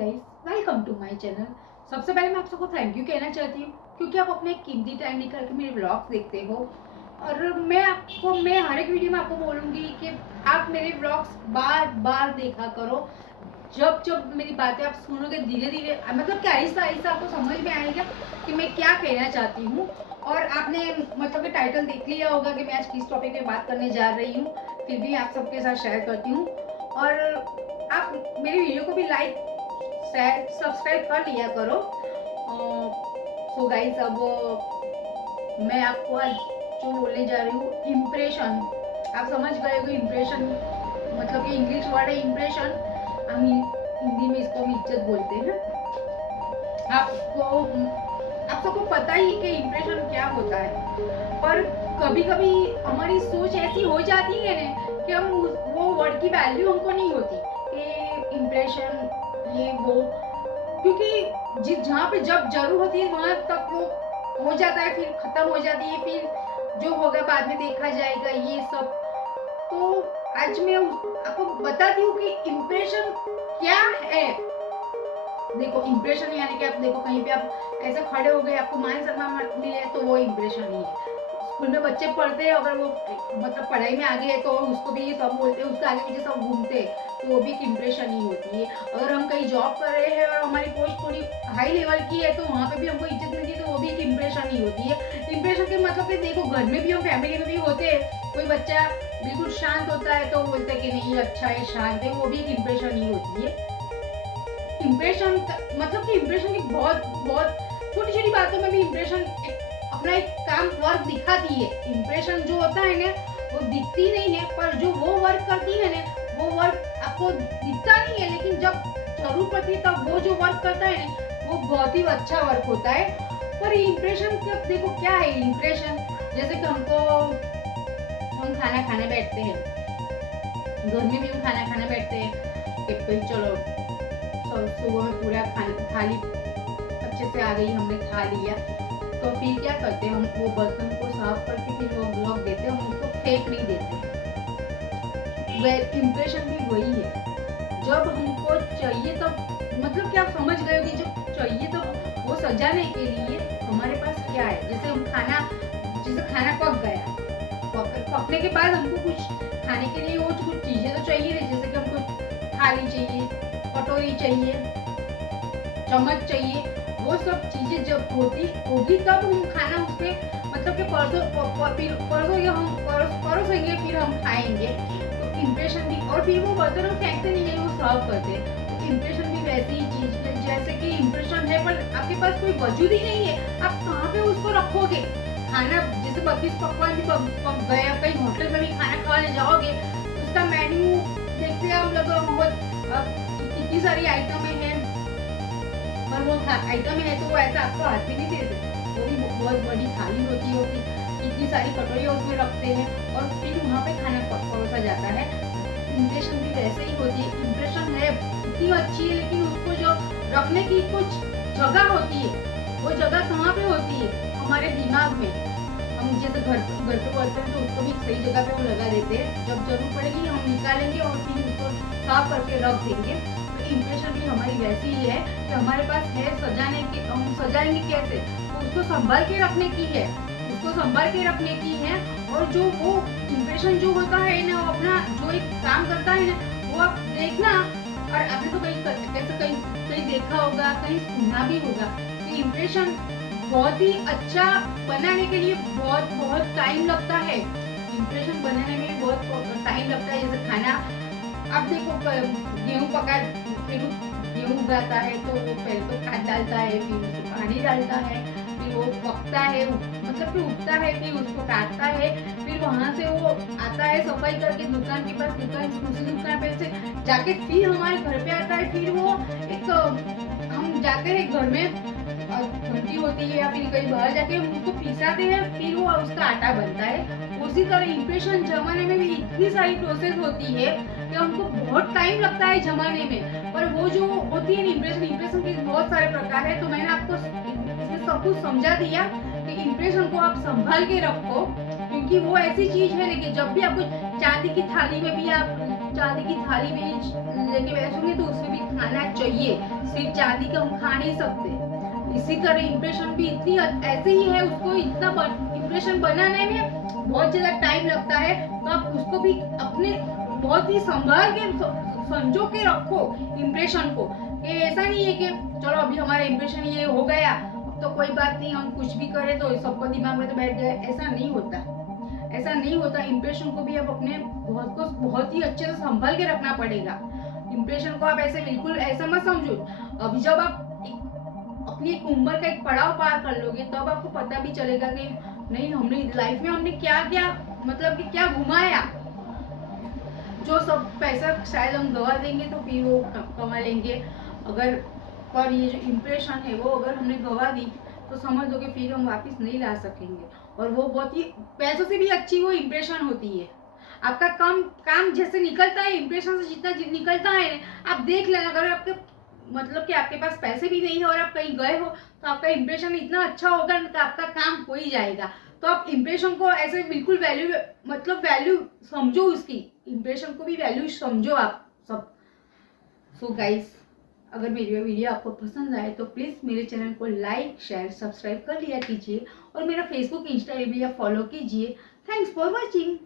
Guys, welcome to my channel. सबसे पहले मैं आप सबको थैंक यू कहना चाहती हूँ क्योंकि आप अपने कीमती टाइम निकाल के मेरे व्लॉग्स देखते हो। और मैं हर एक वीडियो में आपको बोलूँगी कि आप मेरे व्लॉग्स बार बार देखा करो। जब जब मेरी बातें आप सुनोगे धीरे धीरे मतलब कि आहिस्ता आहिस्ता आपको समझ में आएगा कि मैं क्या कहना चाहती हूँ। और आपने मतलब कि टाइटल देख लिया होगा कि मैं आज किस टॉपिक पे बात करने जा रही हूँ, फिर भी आप सबके साथ शेयर करती हूँ। और आप मेरी वीडियो को भी लाइक शेयर सब्सक्राइब कर लिया करो। सो गाइस, अब मैं आपको आज जो बोलने जा रही हूँ, इम्प्रेशन। आप समझ गए हो इम्प्रेशन मतलब कि इंग्लिश वर्ड है इम्प्रेशन। हम हिंदी में इसको हम इज्जत बोलते हैं। आपको आप सबको पता ही कि इम्प्रेशन क्या होता है, पर कभी कभी हमारी सोच ऐसी हो जाती है ना कि हम वो वर्ड की वैल्यू हमको नहीं होती कि इम्प्रेशन ये वो, क्योंकि जिस जहाँ पे जब जरूर होती है वहां तक वो हो जाता है, फिर खत्म हो जाती है, फिर जो होगा बाद में देखा जाएगा ये सब। तो आज मैं आपको बताती हूँ कि इम्प्रेशन क्या है। देखो, इम्प्रेशन यानी कि आप देखो कहीं पे आप ऐसे खड़े हो गए, आपको मान सम्मान मिले तो वो इम्प्रेशन ही है। स्कूल में बच्चे पढ़ते हैं, अगर वो मतलब पढ़ाई में आगे है तो उसको भी ये सब बोलते हैं, उसके आगे पीछे सब घूमते हैं, तो वो भी एक इम्प्रेशन ही होती है। अगर हम कहीं जॉब कर रहे हैं और हमारी पोस्ट थोड़ी हाई लेवल की है तो वहाँ पे भी हमको इज्जत मिलती है, तो वो भी एक इम्प्रेशन ही होती है। इम्प्रेशन के मतलब कि देखो, घर में भी हम फैमिली में भी होते हैं, कोई बच्चा बिल्कुल शांत होता है तो बोलते हैं कि नहीं अच्छा है, शांत है, वो भी एक इम्प्रेशन ही होती है। इम्प्रेशन मतलब कि इम्प्रेशन की बहुत बहुत छोटी छोटी बातों में भी इम्प्रेशन अपना एक काम वर्क दिखाती है। इम्प्रेशन जो होता है ना वो दिखती नहीं है, पर जो वो वर्क करती है ना वो वर्क आपको दिखता नहीं है, लेकिन जब जरूरत पड़ती है तब वो जो वर्क करता है ना वो बहुत ही अच्छा वर्क होता है। पर इम्प्रेशन का देखो क्या है इम्प्रेशन। जैसे कि हम खाना खाने बैठते हैं, घर में भी हम खाना खाने बैठते हैं कि भाई चलो सुबह में पूरा थाली अच्छे से आ गई, हमने खा लिया, तो फिर क्या करते हैं हम वो बर्तन को साफ करके फिर वो ब्लॉक देते हैं, हम उसको फेंक नहीं देते। इम्प्रेशन भी वही है। जब हमको चाहिए तब मतलब कि आप समझ गए हो कि जब चाहिए तब वो सजाने के लिए हमारे पास क्या है। जैसे खाना पक गया, पकने के बाद हमको कुछ खाने के लिए वो कुछ चीजें तो चाहिए नहीं, जैसे कि हमको थाली चाहिए, कटोरी चाहिए, चम्मच चाहिए, वो सब चीजें जब होगी तब हम खाना उसमें मतलब कि परसों या हम परोसेंगे, फिर हम खाएंगे। तो इम्प्रेशन भी, और फिर वो बर्तन हम फेंकते नहीं है, वो सर्व करते हैं। तो इम्प्रेशन भी वैसी ही चीज है, जैसे कि इम्प्रेशन है पर आपके पास कोई वजूद ही नहीं है, आप कहाँ पे उसको रखोगे। खाना जैसे 32 पकवान भी पक गए, आप कहीं होटल में भी खाना खाने जाओगे, उसका मेन्यू देखते हैं हम लोग, बहुत कितनी सारी आइटम है, पर वो आइटम है तो वो ऐसा आपको हाथ में नहीं दे सकते। वो भी बहुत बड़ी थाली होती है, इतनी सारी कटोरियाँ उसमें रखते हैं और फिर वहाँ पे खाना परोसा जाता है। इम्प्रेशन भी वैसे ही होती है। इम्प्रेशन है इतनी अच्छी है, लेकिन उसको जो रखने की कुछ जगह होती है, वो जगह कहाँ पे होती है, हमारे दिमाग में। हम जैसे घर पे करते हैं तो उसको भी सही जगह पे वो लगा देते हैं, जब जरूरत पड़ेगी हम निकालेंगे और फिर उसको साफ करके रख देंगे। इम्प्रेशन भी हमारी वैसी ही है कि हमारे पास है सजाने की, हम सजाएंगे कैसे, तो उसको संभाल के रखने की है, उसको संभाल के रखने की है। और जो वो इम्प्रेशन जो होता है ना, वो अपना जो एक काम करता है ना, वो आप देखना। और आपने तो कहीं देखा होगा, कहीं सुना भी होगा कि इम्प्रेशन बहुत ही अच्छा बनाने के लिए बहुत बहुत टाइम लगता है। इम्प्रेशन बनाने में बहुत टाइम लगता है। जैसे खाना आप देखो, गेहूं पका, फिर गेहूं उगाता है तो वो पहले तो खाद डालता है, फिर उसमें पानी डालता है, फिर वो पकता है, मतलब कि उगता है, फिर उसको काटता है, फिर वहां से वो आता है सफाई करके दुकान के पास, दूसरी दुकान पे से जाके फिर हमारे घर पे आता है। फिर वो एक हम जाते हैं घर में, घंटी होती है या फिर कहीं बाहर जाके हम उसको पिसाते हैं, फिर वो उसका आटा बनता है। उसी तरह इम्प्रेशन जमाने में भी इतनी सारी प्रोसेस होती है कि हमको बहुत टाइम लगता है जमाने में। पर वो जो होती है इम्प्रेशन के बहुत सारे प्रकार है, तो मैंने आपको इसमें सब कुछ समझा दिया कि इम्प्रेशन को आप संभाल के रखो, क्योंकि वो ऐसी चीज है ना कि जब भी आपको चांदी की थाली में भी आप चांदी की थाली में लेके बैठेंगे तो उसे भी खाना चाहिए, सिर्फ चांदी का हम खा नहीं सकते। इसी तरह इम्प्रेशन भी इतनी ऐसे ही है, उसको इतना इम्प्रेशन बनाने में बहुत ज्यादा टाइम लगता है, तो आप उसको भी अपने बहुत ही संभाल के संजो के रखो इम्प्रेशन को, कि ऐसा नहीं है कि चलो अभी हमारा इम्प्रेशन ये हो गया तो कोई बात नहीं, हम कुछ भी करें तो सबको दिमाग में तो बैठ गया। ऐसा नहीं होता, ऐसा नहीं होता। इम्प्रेशन को भी आप अपने बहुत ही अच्छे से संभाल के रखना पड़ेगा। इम्प्रेशन को आप ऐसे बिल्कुल ऐसा मत समझो। अभी जब आप अपनी एक उम्र का एक पड़ाव पार कर लोगे तब आपको पता भी चलेगा कि नहीं, हमने लाइफ में हमने क्या क्या मतलब कि क्या घुमाया। जो सब पैसा शायद हम गवा देंगे तो फिर वो कमा लेंगे, अगर पर ये जो इम्प्रेशन है वो अगर हमने गवा दी तो समझ लो कि फिर हम वापस नहीं ला सकेंगे। और वो बहुत ही पैसों से भी अच्छी वो इम्प्रेशन होती है। आपका काम जैसे निकलता है इम्प्रेशन से, जितना निकलता है आप देख लेना। अगर आपके मतलब कि आपके पास पैसे भी नहीं है और आप कहीं गए हो तो आपका इम्प्रेशन इतना अच्छा होगा कि आपका काम हो ही जाएगा। तो आप इम्प्रेशन को ऐसे बिल्कुल वैल्यू समझो, उसकी इम्प्रेशन को भी वैल्यू समझो आप सब। सो गाइस, अगर मेरी वीडियो आपको पसंद आए तो प्लीज़ मेरे चैनल को लाइक शेयर सब्सक्राइब कर लिया कीजिए और मेरा फेसबुक इंस्टा भी आप फॉलो कीजिए। Thanks for watching.